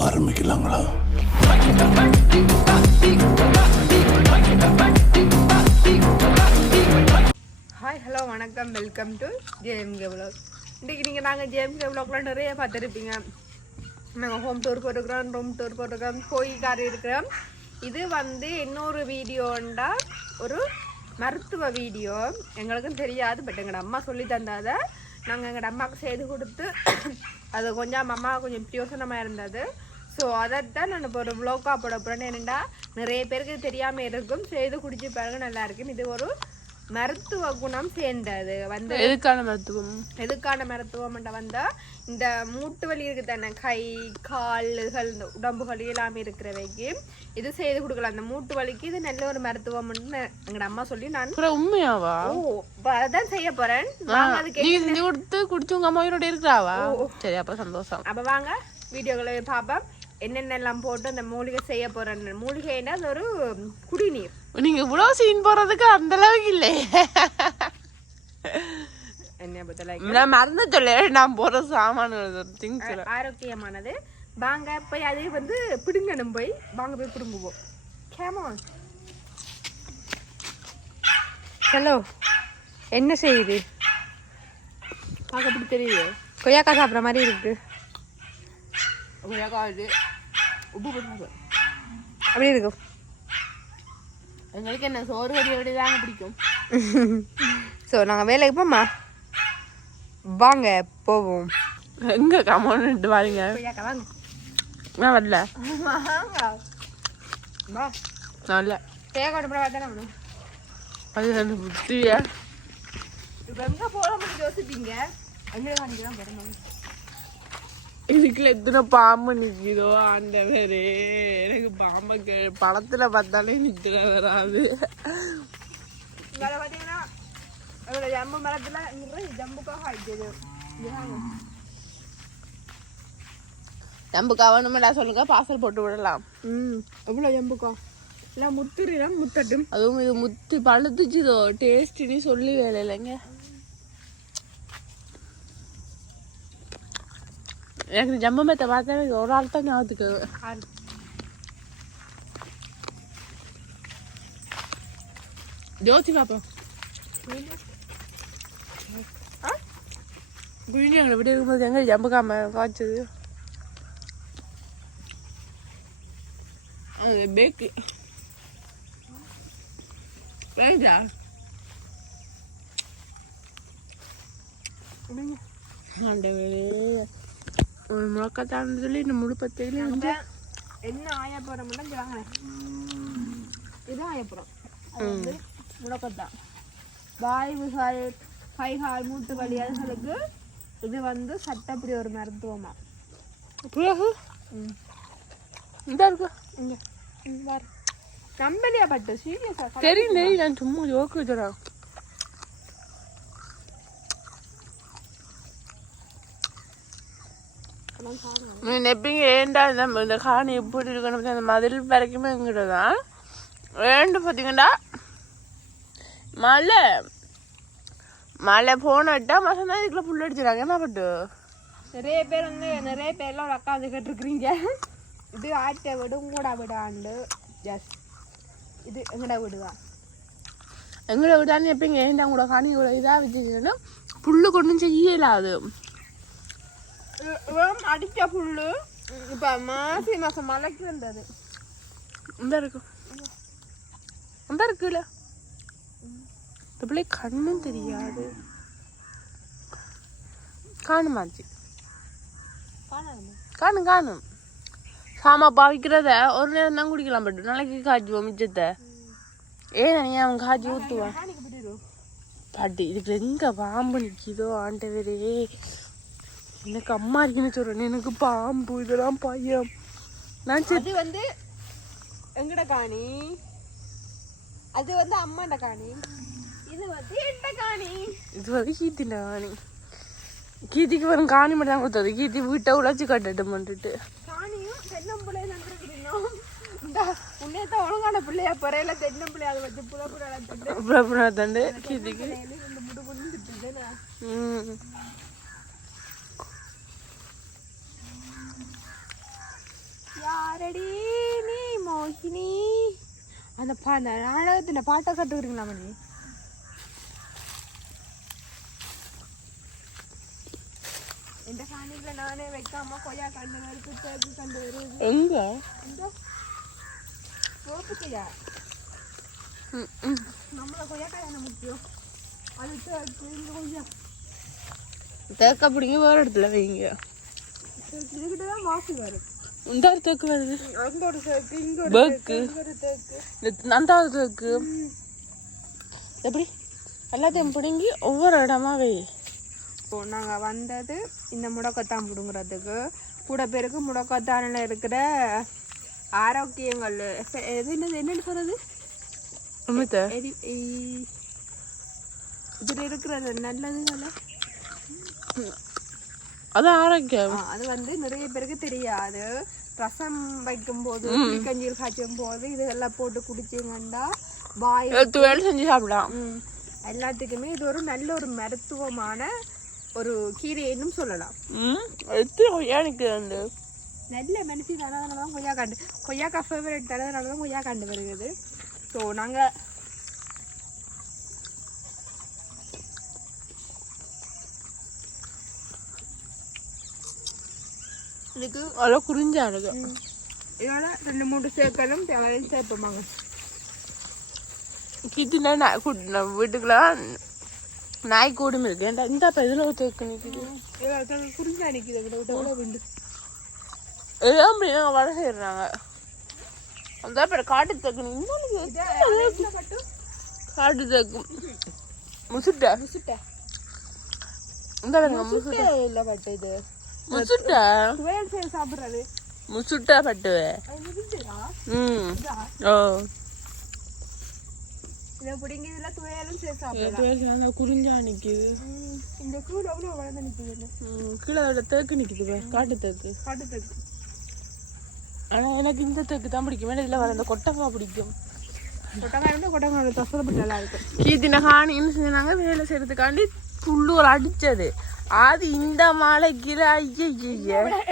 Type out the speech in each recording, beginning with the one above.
ஆரம்பிக்கலாங்களா? Hi hello வணக்கம். Welcome to JMK vlog இன்றைக்கி நீங்கள் நாங்கள் ஜேஎம்கே விலாக்லாம் நிறைய பார்த்துருப்பீங்க. நாங்கள் ஹோம் டூர் போட்டுருக்குறோம் ரூம் டூர் போட்டுக்கிறோம் கோயிக்கார் இருக்கிறோம் இது வந்து இன்னொரு வீடியோண்டா ஒரு மருத்துவ வீடியோ எங்களுக்கும் தெரியாது பட் எங்களோட அம்மா சொல்லி தந்தாத. நாங்கள் எங்கள் அம்மாவுக்கு செய்து கொடுத்து அது கொஞ்சம் அம்மா கொஞ்சம் பிரயோசனமாக இருந்தது. ஸோ அதைத்தான் நான் இப்போ ஒரு vlog-ஆ போட போகிறேன் என்னென்னா நிறைய பேருக்கு தெரியாமல் இருக்கும். செய்து குடிச்சு பாருங்க நல்லா இருக்கும். இது ஒரு மருத்துவ குணம் சேர்ந்தது. வந்து எதுக்கான மருத்துவம்? எதுக்கான மருத்துவம் வந்தா இந்த மூட்டு வலி இருக்கு தானே கை கால்கள் இந்த உடம்புகள் எல்லாமே இருக்கிறவைக்கு. இது செய்து கொடுக்கலாம். அந்த மூட்டு வலிக்கு இது நல்ல ஒரு மருத்துவம்னு எங்கட அம்மா சொல்லி நான் உண்மையாவா? ஓ அதான் செய்ய போறேன். கொடுத்து குடிச்சு உங்க அம்மா இருக்கிறாவா? சரி அப்ப சந்தோஷம். அப்ப வாங்க வீடியோக்களை பார்ப்போம். என்னென்னலாம் போட்டு அந்த மூலிகை செய்ய போறேன் மூலிகைன்னா அது ஒரு குடிநீர். நீங்க இவ்வளவு சீன் போறதுக்கு அந்த அளவுக்கு இல்லை. நான் மறந்து சொல்ல நான் போற சாமான திங்ஸ் ஆரோக்கியமானது. வாங்க போய் அது வந்து பிடுங்கணும் போய். வாங்க போய் பிடுங்குவோம். கேமோன் ஹலோ என்ன செய்யுது? பார்க்க தெரியுது? கொய்யாக்காய் சாப்பிட்ற மாதிரி இருக்கு. இது. உப்பு போட்டு அப்படி இருக்கும் எங்களுக்கு என்ன சோறு கறி தாங்க பிடிக்கும்? ஸோ நாங்கள் வேலைக்கு போமா வாங்க போவோம். எங்க கமௌண்ட் வாருங்க? வாங்க. நான் வரல. வாங்க. நம்ம அது எனக்கு புத்தியா இப்போ எங்கே போகலாம்னு யோசிப்பீங்க? எங்கே காணிக்கலாம் போகிறோம் இதுக்குள்ள எத்தனை பாம்பு நிக்குதோ ஆண்டவரே. எனக்கு பாம்பை கே படத்துல பார்த்தாலே நிக்கிற வராது. இங்கே பார்த்தீங்கன்னா ஜம்பு மரத்தில் ஜம்புக்காக ஆயிடுது நம்ம கவனமெண்டா சொல்லுங்க பார்சல் போட்டு விடலாம். ம் எவ்வளோ ஜம்புக்கா இல்லை முத்துறிலாம் முத்தட்டும்? அதுவும் இது முத்தி பழுத்துச்சுதோ டேஸ்ட்னு சொல்லி வேலை இல்லைங்க எனக்கு ஜம்ப மெத்த பார்த்தா ஒரு ஆள் தான் ஞாபகத்துக்கு ஜோதி பாப்போம் குயினி அங்கே விட இருக்கும்போது எங்க ஜம்பு காம காய்ச்சது அது பேக்கு. வேண்டா ஆண்டவரே. ஒரு முழக்கத்தான் சொல்லி இந்த முழு பத்தையில அந்த என்ன ஆயப்புறம் மட்டும் வாங்கினேன் இது ஆயப்புறம். அது வந்து முடக்கத்தான் வாய்வு காய் கை கால் மூட்டு வலி அதுகளுக்கு இது வந்து சட்டப்படி ஒரு மருத்துவமா. பிறகு? இந்த இருக்கு. இங்க. கம்பெனியா பட்டு சீரியஸா? தெரியும் தெரியும். நான் சும்மா ஜோக்கு வச்சுறேன் நெப்பிங்க ஏண்டா இந்த இந்த காணி எப்படி இருக்கணும் அந்த மதில் வரைக்குமே எங்கிட்ட தான் ஏண்டு பார்த்தீங்கன்னா மழை. மழை போனட்டா மசனா இதுக்குள்ள புல் அடிச்சிடாங்க என்ன பட்டு? நிறைய பேர் வந்து நிறைய பேர்லாம் ஒரு அக்கா வந்து கேட்டிருக்கிறீங்க. இது ஆட்டை விடு உங்களோட விடாண்டு. எஸ் இது எங்கடா விடுவா? எங்களை விட்டாலும் எப்படிங்க ஏண்டா கூட காணி கூட இதாக வச்சுக்கணும்? புல்லு கொண்டும் செய்யல அது அடிச்ச புல்லு இப்ப மாசி மாசம் மழைக்கு வந்தது இந்த இருக்கும் அந்த இருக்குல்ல இந்த பிள்ளை கண்ணும் தெரியாது காணுமாச்சு காணும் காணும் சாமா பாவிக்கிறத ஒரு நேரம் தான் குடிக்கலாம் பட்டு நாளைக்கு காய்ச்சுவோம் மிச்சத்தை ஏன் நீ அவன் காய்ச்சி ஊற்றுவான் பாட்டி இதுக்கு எங்க பாம்பு நிக்குதோ ஆண்டவரே எனக்கு அம்மா இருக்குன்னு சொல்றேன். எனக்கு பாம்பு இதெல்லாம் பையன் நான் அது வந்து எங்கட காணி? அது வந்து அம்மாண்ட காணி. இது வந்து எந்த காணி. இது வந்து கீர்த்தி நானி கீர்த்திக்கு வரும் காணி மட்டும் தான் கொடுத்தது. கீர்த்தி வீட்டை உழைச்சி கட்டட்டும்ன்ட்டு காணியும் தென்னம்பிள்ளை உன்னையத்த ஒழுங்கான பிள்ளையா பிறையில தென்னம்பிள்ளை அதை வச்சு வளர்த்துட்டு அப்புறம் அப்புறம் தண்டு கீர்த்திக்கு ம். யாரடி நீ மோகினி? அந்த பா அந்த நாடகத்தின் பாட்டை கற்றுக்குறீங்களா மணி? இந்த காணியில் நானே வைக்காம கொய்யா கண்டு வரைக்கும் தேக்கு கண்டு வருது. எங்க? இந்த சோப்பு கொய்யா. நம்மள கொய்யாக்காய் தானே முக்கியம். அது தேக்கு இந்த கொய்யா. தேக்க பிடிங்க வேற இடத்துல வைங்க. இதுக்கிட்ட தான் வாசி வரும். இந்த தேக்கு வருது அங்க ஒரு தேக்கு. இங்க தேக்கு. எப்படி? எல்லாத்தையும் பிடுங்கி ஒவ்வொரு இடமா வை. இப்போ நாங்கள் வந்தது இந்த முடக்கத்தான் பிடுங்குறதுக்கு. கூட பேருக்கு முடக்கத்தானில் இருக்கிற ஆரோக்கியங்கள். எது என்னது என்னன்னு சொல்றது? இதுல இருக்கிறது நல்லதுங்கள? அது ஆரோக்கியம். அது வந்து நிறைய பேருக்கு தெரியாது. ரசம் வைக்கும் போது கஞ்சியில் காய்ச்சும் போது இதெல்லாம் போட்டு குடிச்சிங்கன்னா வாய் வேலை செஞ்சு சாப்பிடலாம். எல்லாத்துக்குமே இது ஒரு நல்ல ஒரு மருத்துவமான ஒரு கீரைன்னு சொல்லலாம். எனக்கு வந்து. நல்ல தரதுனால தான் கொய்யா காண்டு கொய்யாக்கா ஃபேவரட் தரதுனால தான் கொய்யா காண்டு வருகிறது. ஸோ நாங்கள் இதுக்கு அதெல்லாம் குறிஞ்சா எனக்கு இதோட ரெண்டு மூணு சேர்க்கணும். தேவையான சேர்ப்போமாங்க. கிட்டினா நம்ம வீட்டுக்குலாம் நாய் கூடும் இருக்கு. ஏன்டா இந்த அப்ப இதில் ஒரு தேக்கு நிற்குது குறிஞ்சா நிற்கிது விட. விண்டு எல்லாம் அப்படியே வடை செய்கிறாங்க அந்த பேர் காட்டு தேக்கு இன்னொன்று காட்டு. தேக்கு முசுட்டை. முசுட்டை. இந்த முசுட்டை இல்லை பட்டு இது. முசுட்டை? துவையல் செய்ய சாப்பிட்றது முசுட்டை பட்டு ம். இதா ஓ. இதை பிடிங்க இதெல்லாம் துவையலும் செய்ய சாப்பிடலாம். நல்லா குறிஞ்சா இந்த கூடு அவ்வளோ வளர்ந்து நிற்குது கீழே அதோட தேக்கு நிற்குது பாரு, காட்டு தேக்கு. காட்டுறதுக்கு ஆனால் எனக்கு இந்த தேக்கு தான் பிடிக்கும். ஏன்னா இதில் வர அந்த கொட்டக்கா பிடிக்கும் கொட்டக்காய் வந்து கொட்டக்காய் தொசரப்பட்டு நல்லா இருக்கும். கீர்த்தின காணின்னு சொன்னாங்க வேலை செய்யறதுக்காண்டி புல்லூர் அடிச்சது. அது இந்த மலைக்கு ஐய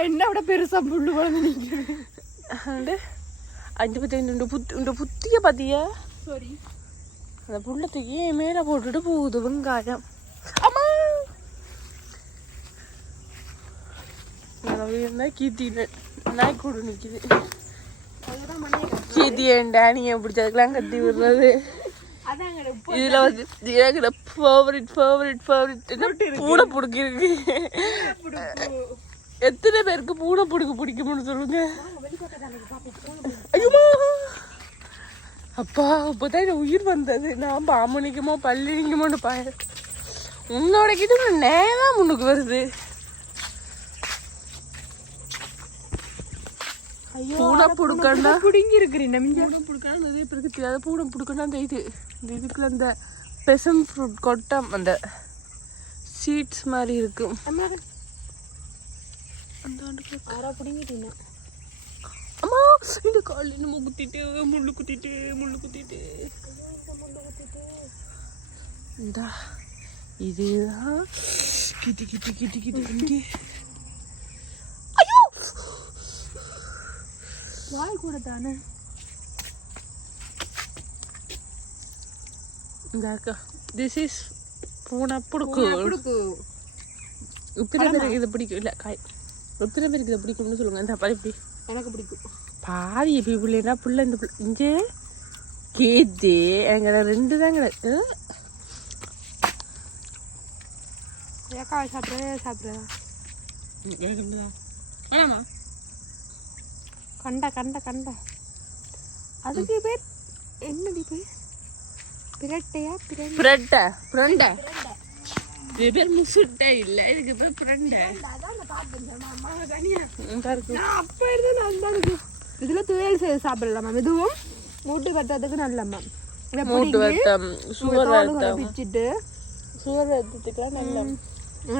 என்ன விட பெருசா புல்லு வளர்ந்து நிற்குது அஞ்சு பத்தி இந்த புத்தி இந்த புத்திய பாத்தியா? சாரி. அந்த புள்ளத்துக்கு ஏன் மேல போட்டுட்டு போகுது வெங்காயம். அம்மா! இருந்தா கீர்த்தி நாய்க்கூடு நிக்குது. அதுதான் மண்ணே கீர்த்தி ஏன்டா நீங்க பிடிச்சதுக்கெல்லாம் கட்டி விடுறது? இதுல வந்து எனக்கு ஃபேவரட் ஃபேவரட் ஃபேவரட் பூனை பிடிக்கு. இருக்கு எத்தனை பேருக்கு பூனை பிடிக்க பிடிக்கும்னு சொல்லுங்க. ஐயோமா அப்பா இப்போதான் எனக்கு உயிர் வந்தது. நான் பாம்பனிக்குமோ பள்ளிக்குமோன்னு பாய உன்னோட கிட்ட நேரம் முன்னுக்கு வருது. ஐயோ பூனை புடுக்கண்டா புடுங்கி இருக்கிறீங்க நம்பிஞ்சா பூனை புடுக்கணும் நிறைய பேருக்கு தெரியாது? பூனை புடுக்கணும் அந்த இது. இந்த இதுக்குள்ள அந்த பெசம் ஃப்ரூட் கொட்டம் அந்த சீட்ஸ் மாதிரி இருக்கும் அம்மா இந்த கால் என்னமோ குத்திட்டு முள்ளு குத்திட்டு முள்ளு குத்திட்டு. இந்தா இதுதான். கிட்டி கிட்டி கிட்டி கிட்டி இங்கே வாய் கூட தானே? இந்த அக்கா திஸ் இஸ் பூனை புடுக்கு. இத்தனை பேருக்கு இது பிடிக்கும். இல்லை காய். எத்தனை பேருக்கு இது பிடிக்கும்னு சொல்லுங்க. இந்த பாரு இப்படி. எனக்கு பிடிக்கும். பாதி எப்படி பிள்ளைனா புள்ள இந்த புள்ள. இங்கே? கேத்து. எனக்கு ரெண்டு தான் கிடக்கு எனக்கு ரெண்டு தான். வேணாமா? கண்ட கண்ட கண்ட. அதுக்கு பேர் என்னடி பேர்? பிரட்டையா பிரண்டை? புரட்டை புரண்டை. இது பேர் முசுட்டை இல்லை இதுக்கு பேர் புரண்டை. இருக்கு நான் அப்போ இருந்து நல்லா இருக்கு. இதில் துவையல் செய்து சாப்பிடலாம் மேம் இதுவும் மூட்டு கட்டுறதுக்கு நல்ல மேம் இதை மூட்டு வருத்தம் சுகர் வருத்தம் பிச்சுட்டு சுகர் வருத்தத்துக்குலாம் நல்ல.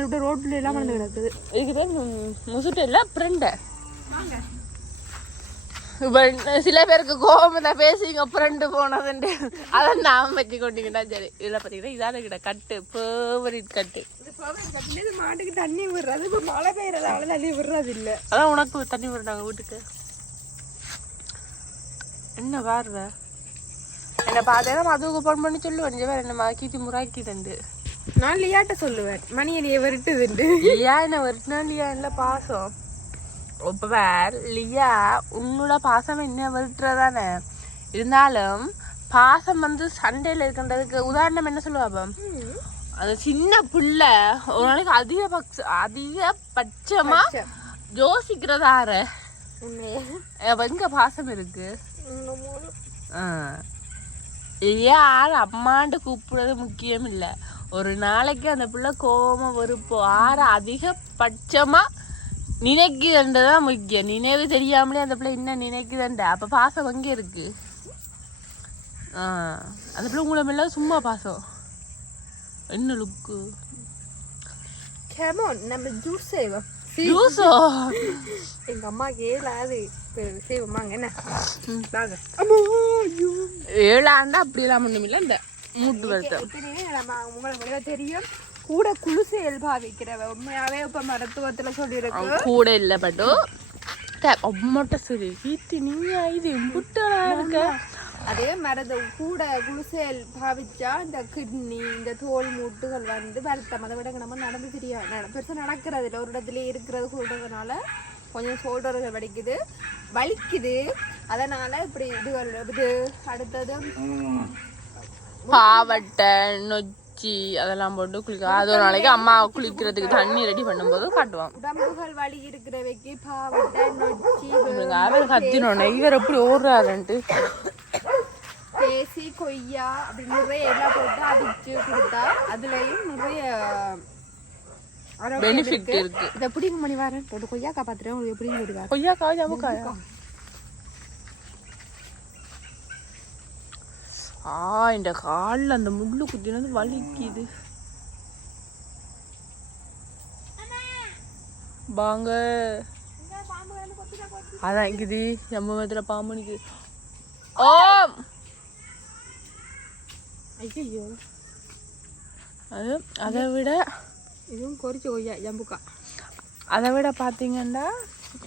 இப்படி ரோட்ல எல்லாம் வந்து கிடக்குது. இதுக்கு பேர் முசுட்டை இல்லை புரண்டை. சில பேருக்கு கோபம் தான் பேசிங்க ஃப்ரெண்டு போனதுண்டு அதை நாம வச்சு கொண்டீங்கன்னா சரி இதில் பார்த்தீங்கன்னா இதான கிட்ட கட்டு ஃபேவரிட் கட்டு இது மாட்டுக்கு தண்ணி விடுறது இப்போ மழை பெய்யறதால தண்ணி விடுறது இல்லை அதான் உனக்கு தண்ணி விடுறாங்க வீட்டுக்கு என்ன பார்வை என்னை பார்த்தேன்னா மதுவுக்கு போன் பண்ணி சொல்லுவேன் வேற என்ன கீத்தி முறாக்கி தண்டு நான் லியாட்ட சொல்லுவேன் மணி என்னைய விரட்டுதுண்டு லியா என்ன வருட்டினா லியா இல்ல பாசம் இப்ப வேற லியா உன்னோட பாசம் என்ன வருட்டுறதானே இருந்தாலும் பாசம் வந்து சண்டையில இருக்கின்றதுக்கு உதாரணம் என்ன சொல்லுவாப்ப அந்த சின்ன புள்ள ஒரு நாளைக்கு அதிக பட்ச அதிகபட்சமா யோசிக்கிறதார. உண்மையா எங்க பாசம் இருக்கு? ஆ. யார் அம்மாண்டு கூப்பிடுறது முக்கியம் இல்ல ஒரு நாளைக்கு அந்த பிள்ளை கோபம் வெறுப்பு ஆற அதிகபட்சமா நினைக்குதுன்றதான் முக்கியம். நினைவு தெரியாமலே அந்த பிள்ளை என்ன நினைக்குதுண்ட அப்ப பாசம் எங்க இருக்கு. ஆ அந்த பிள்ளை உங்களை மேல சும்மா பாசம். என்ன லுக்கு நம்ம ஜூஸ் செய்வோம் ஜூஸோ எங்க அம்மாக்கு ஏழாது செய்வோமாங்க என்ன? ஏழாண்டா அப்படியெல்லாம் ஒண்ணும் இல்ல இந்த மூட்டு வருத்தம். உங்களுக்கு தெரியும். கூட குளிசை பாவிக்கிறவ உண்மையாவே இப்ப மருத்துவத்துல சொல்லியிருக்கு கூட இல்ல பட்டு அம்மட்ட சரி கீர்த்தி நீங்க இது எம்புட்டா இருக்க? அதே மரத கூட குளிசைல் பாவிச்சா இந்த கிட்னி இந்த தோல் மூட்டுகள் வந்து வருத்தம். அதை விட நம்ம நடந்து தெரியாது பெருசா நடக்கிறது இல்லை. ஒரு இடத்துல இருக்கிறது சொல்றதுனால கொஞ்சம் ஷோல்டர்கள் வலிக்குது. வலிக்குது. அதனால இப்படி இதுகள் இது அடுத்தது பாவட்டை நொச்சி அதெல்லாம் போட்டு குளிக்க அது ஒரு நாளைக்கு அம்மா குளிக்கிறதுக்கு தண்ணி ரெடி பண்ணும்போது காட்டுவான் உடம்புகள் வலி இருக்கிறவைக்கு பாவட்டை நொச்சி அவர் கத்தினோட இவர் எப்படி ஓடுறாருன்ட்டு. பேசி கொய்யா அப்படி நிறைய எல்லாம் போட்டு அவிச்சு கொடுத்தா அதுலயும் நிறைய பெனிஃபிட் இருக்கு. இதை பிடிங்க மணி வரேன் போட்டு கொய்யா காப்பாத்துறேன் உங்களுக்கு எப்படி விடுவார் கொய்யா காய் ஆ இந்த கால்ல அந்த முள்ளு குத்தினது வலிக்குது. வாங்க. அதான் இருக்குது நம்ம மதுல பாம்பு நிக்குது. ஓம் ஐயோ அது அதை விட இதுவும் கொறிச்ச கொய்யா ஜம்புக்கா. அதை விட பார்த்தீங்கன்னா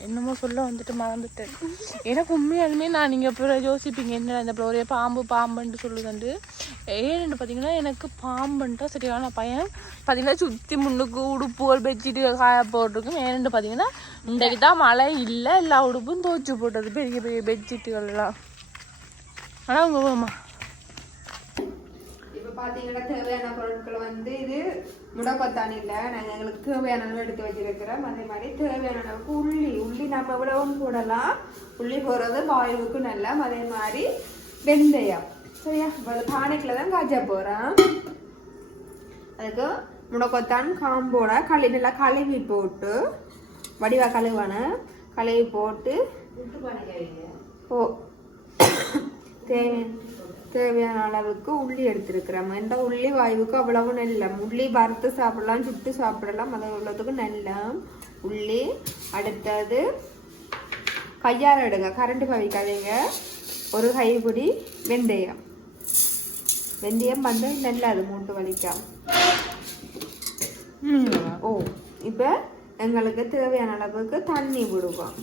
என்னமோ சொல்ல வந்துட்டு மறந்துட்டேன். எனக்கு உண்மையாலுமே நான் நீங்கள் இப்போ யோசிப்பீங்க என்ன இந்த இப்போ ஒரே பாம்பு பாம்புன்ட்டு சொல்லுதுண்டு ஏன்னு பார்த்தீங்கன்னா எனக்கு பாம்புன்ட்டா சரியான பையன் பார்த்தீங்கன்னா சுற்றி முன்னுக்கு உடுப்புகள் பெட்ஷீட்டு காய போட்டிருக்கும். ஏன்னு பார்த்தீங்கன்னா இன்றைக்கு தான் மழை இல்லை எல்லா உடுப்பும் தோச்சி போட்டது பெரிய பெரிய பெட்ஷீட்டுகள் எல்லாம் ஆனால் உங்கள் அம்மா தேவையான பொருட்கள் வந்து இது முடக்கொத்தானி இல்ல. நாங்க எங்களுக்கு தேவையான அளவு எடுத்து வச்சிருக்கிறோம் அதே மாதிரி தேவையான அளவுக்கு உள்ளி உள்ளி நம்ம இவ்வளவும் போடலாம்? உள்ளி போடுறது வாயுவுக்கு நல்லா அதே மாதிரி வெந்தயம். சரியா? இப்போ பானைக்குள்ள தான் காய்ச்ச போறோம். அதுக்கு முடக்கொத்தான் காம்போட களி நல்லா கழுவி போட்டு வடிவா கழுவான. கழுவி போட்டு ஓ தேவை தேவையான அளவுக்கு உள்ளி எடுத்திருக்கிறோம் இந்த உள்ளி வாயுவுக்கு அவ்வளவு நல்லம் உள்ளி வறுத்து சாப்பிடலாம் சுட்டு சாப்பிடலாம். அது உள்ளதுக்கு நல்லம் உள்ளி அடுத்தது கையால் எடுங்க. கரண்ட் பவிக்காதீங்க. ஒரு கைப்பிடி வெந்தயம். வெந்தயம் வந்து நல்லது மூட்டு வலிக்காம. ஓ இப்போ எங்களுக்கு தேவையான அளவுக்கு தண்ணி விடுவோம்.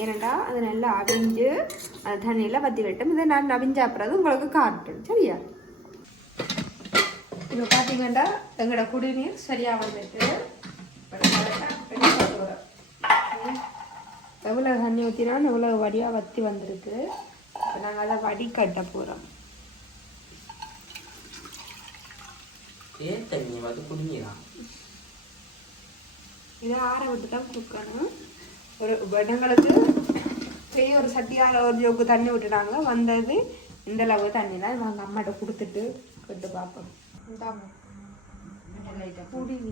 ஏனண்டா அது நல்லா அவிஞ்சு அந்த தண்ணியில் வத்தி விட்டும். இதை நான் அவிஞ்சு அப்புறம் உங்களுக்கு காட்டும் சரியா? இப்போ பார்த்தீங்கன்னா எங்களோட குடிநீர் சரியாக வந்துட்டு எவ்வளோ தண்ணி ஊற்றினா எவ்வளோ வடியாக வத்தி வந்திருக்கு. இப்போ நாங்கள் அதை வடிகட்ட போகிறோம் ஏன் தண்ணி? வந்து குடிங்களா இதை ஆற விட்டு தான் கொடுக்கணும். ஒரு இடங்களுக்கு பெரிய ஒரு சட்டியால் ஒரு ஜோக்கு தண்ணி விட்டுட்டாங்க வந்தது இந்த அளவு தண்ணி தான். நாங்கள் அம்மாட்ட கொடுத்துட்டு கட்டு பார்ப்போம் குடிங்க.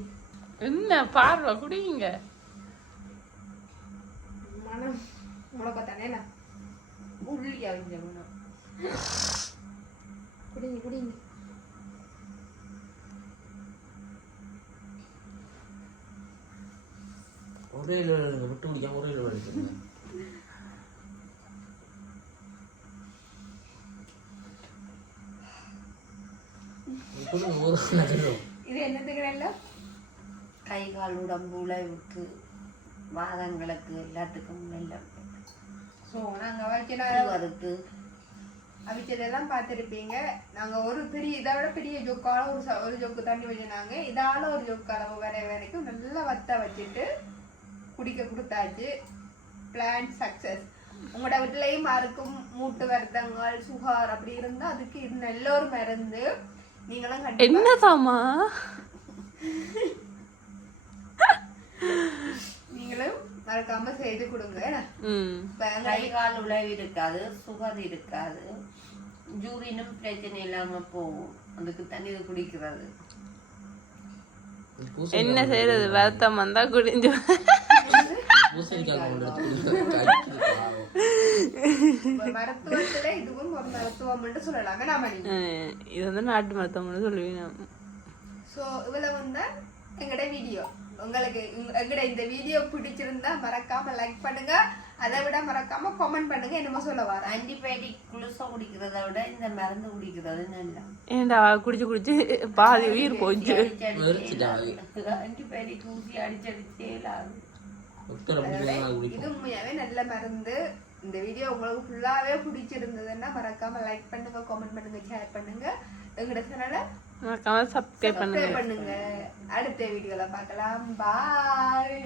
என்ன பார்வை குடிங்க. மனம் முளக்க தானே உள்ளி அவிஞ்ச மனம். குடிங்க குடிங்க. ஒரே விட்டு முடிக்காம ஒரே நகரம் இது என்னத்துக்கு நல்ல கை கால் உடம்பு உழைவுக்கு வாதங்களுக்கு எல்லாத்துக்கும் வெள்ளம் ஸோ நாங்கள் வைக்கிற வருது அவிச்சதெல்லாம் பார்த்துருப்பீங்க நாங்கள் ஒரு பெரிய இதை விட பெரிய ஜொக்கால ஒரு ஒரு ஜொக்கு தண்ணி வச்சுனாங்க இதால ஒரு ஜொக்கு அளவு வர வரைக்கும் நல்லா வத்த வச்சுட்டு குடிக்க கொடுத்தாச்சு. பிளான் சக்ஸஸ் உங்களோட வீட்டிலையும் யாருக்கும் மூட்டு வருத்தங்கள் சுகார் அப்படி இருந்தால் அதுக்கு இது நல்ல ஒரு மருந்து. நீங்களும் கண்டிப்பா என்ன சாமா நீங்களும் மறக்காம செய்து கொடுங்க. கை கால் உழவு இருக்காது சுகர் இருக்காது. ஜூரினும் பிரச்சனை இல்லாம போகும். அதுக்கு தண்ணி குடிக்கிறது. என்ன செய்யறது வருத்தம் வந்தா குடிஞ்சு பூசணிக்காய் கொண்டு இது வந்து நாட்டு மருத்துவம்னு சொல்லுவீங்க. ஸோ இவ்வளவு வந்து எங்கட வீடியோ உங்களுக்கு உங்க- எங்கட இந்த வீடியோ பிடிச்சிருந்தா மறக்காம லைக் பண்ணுங்க. அதை விட மறக்காம கமெண்ட் பண்ணுங்க என்னமோ சொல்ல வர. ஆன்டிபயோட்டிக் குளுசா குடிக்கிறத விட இந்த மருந்து குடிக்கிறது நல்லா ஏன்டா குடிச்சு குடிச்சு பாதி உயிர் போச்சு. ஆன்டிபயோட்டிக் ஊசி அடிச்சு அடிச்சே இல்லாது. இது குடிப்போம். உண்மையாவே நல்ல மருந்து. இந்த வீடியோ உங்களுக்கு ஃபுல்லாவே பிடிச்சிருந்ததுன்னா மறக்காம லைக் பண்ணுங்க கமெண்ட் பண்ணுங்க ஷேர் பண்ணுங்க. எங்கட சேனலை மறக்காம சப்ஸ்கிரைப் பண்ணுங்க. சப்ஸ்கிரைப் பண்ணுங்க. அடுத்த வீடியோல பார்க்கலாம். பாய்